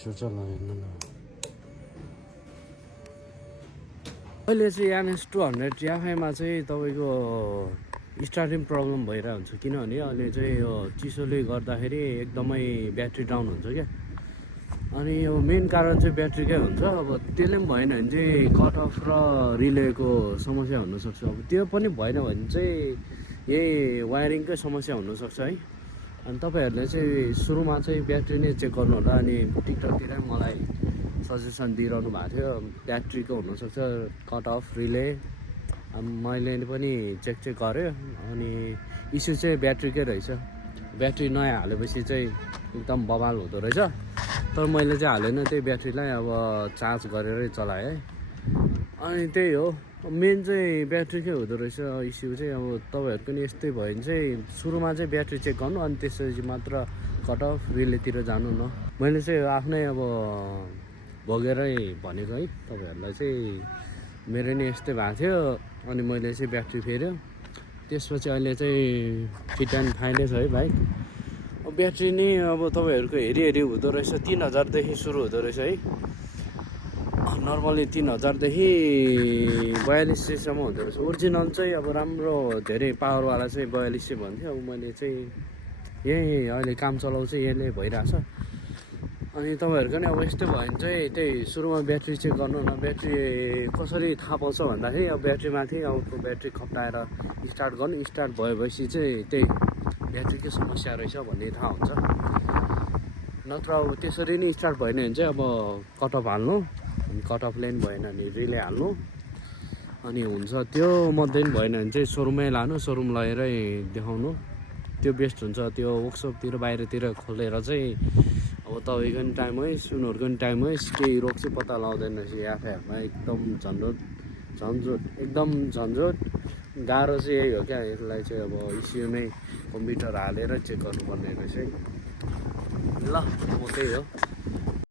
छुट्छ ल हेर्नु न अहिले चाहिँ यानेस 200 याफाइमा चाहिँ तपाईँको स्टार्टिङ प्रब्लम भइरहेको हुन्छ किनभने अहिले चाहिँ यो चिसोले गर्दाखेरि एकदमै ब्याट्री डाउन हुन्छ क्या अनि यो मेन कारण चाहिँ ब्याट्रीकै हुन्छ अब त्यसले पनि भएन भने चाहिँ कट अफ र रिलेको समस्या हुनसक्छ अब त्यो पनि भएन भने चाहिँ यही वायरिङकै समस्या हुनसक्छ है अनि तपाईँहरूले चाहिँ सुरुमा चाहिँ ब्याट्री नै चेक गर्नु होला अनि टिकटकतिर मलाई सजेसन दिइरहनु भएको थियो ब्याट्रीको हुनसक्छ कट अफ रिले मैले पनि चेक गऱ्यो अनि इस्यु चाहिँ ब्याट्रीकै रहेछ ब्याट्री नयाँ हालेपछि चाहिँ एकदम बवाल हुँदो रहेछ तर मैले चाहिँ हालेन त्यही ब्याट्रीलाई अब चार्ज गरेरै चलाएँ है अनि त्यही हो मेन चाहिँ ब्याट्रीकै हुँदो रहेछ इस्यु चाहिँ अब तपाईँहरूको नि यस्तै भयो भने चाहिँ सुरुमा चाहिँ ब्याट्री चेक गर्नु अनि त्यसपछि मात्र कट अफ रिलेतिर जानु न मैले चाहिँ आफ्नै अब भोगेरै भनेको है तपाईँहरूलाई चाहिँ मेरो नि यस्तै भएको थियो अनि मैले चाहिँ ब्याट्री फेर्यो त्यसपछि अहिले चाहिँ फिट एन्ड फाइनै छ है बाइक अब ब्याट्री नै अब तपाईँहरूको हेरी हुँदो रहेछ 3000 देखि सुरु हुँदो रहेछ है नर्मली 3000 देखि 4200 सम्म हुँदो रहेछ ओरिजिनल चाहिँ अब राम्रो धेरै पावरवाला चाहिँ 4200 भन्थ्यो अब मैले चाहिँ यही अहिले काम चलाउँछ यसले भइरहेछ अनि तपाईँहरूको नि अब यस्तो भयो भने चाहिँ त्यही सुरुमा ब्याट्री चेक गर्नु न ब्याट्री कसरी थाहा पाउँछ भन्दाखेरि अब ब्याट्रीमाथि अब ब्याट्री खप्टाएर स्टार्ट गर्नु स्टार्ट भएपछि चाहिँ त्यही ब्याट्रीकै समस्या रहेछ भन्ने थाहा हुन्छ नत्र अब त्यसरी नै स्टार्ट भएन भने चाहिँ अब कट अफ हाल्नु अनि कट अफ लाइन भएन भने रिले हाल्नु अनि हुन्छ त्यो मध्ये पनि भएन भने चाहिँ सोरुममै लानु सोरुम लगेरै देखाउनु त्यो बेस्ट हुन्छ त्यो वर्कसपतिर बाहिरतिर खोलेर चाहिँ अब तपाईँको पनि टाइम वेस्ट उनीहरूको पनि टाइम वेस्ट केही रोग चाहिँ पत्ता लगाउँदैन रहेछ आफैमा एकदम झन्झट एकदम झन्झट गाह्रो चाहिँ यही हो क्या यसलाई चाहिँ अब इस्युमै कम्प्युटर हालेर चेक गर्नुपर्ने रहेछ है ल अब त्यही हो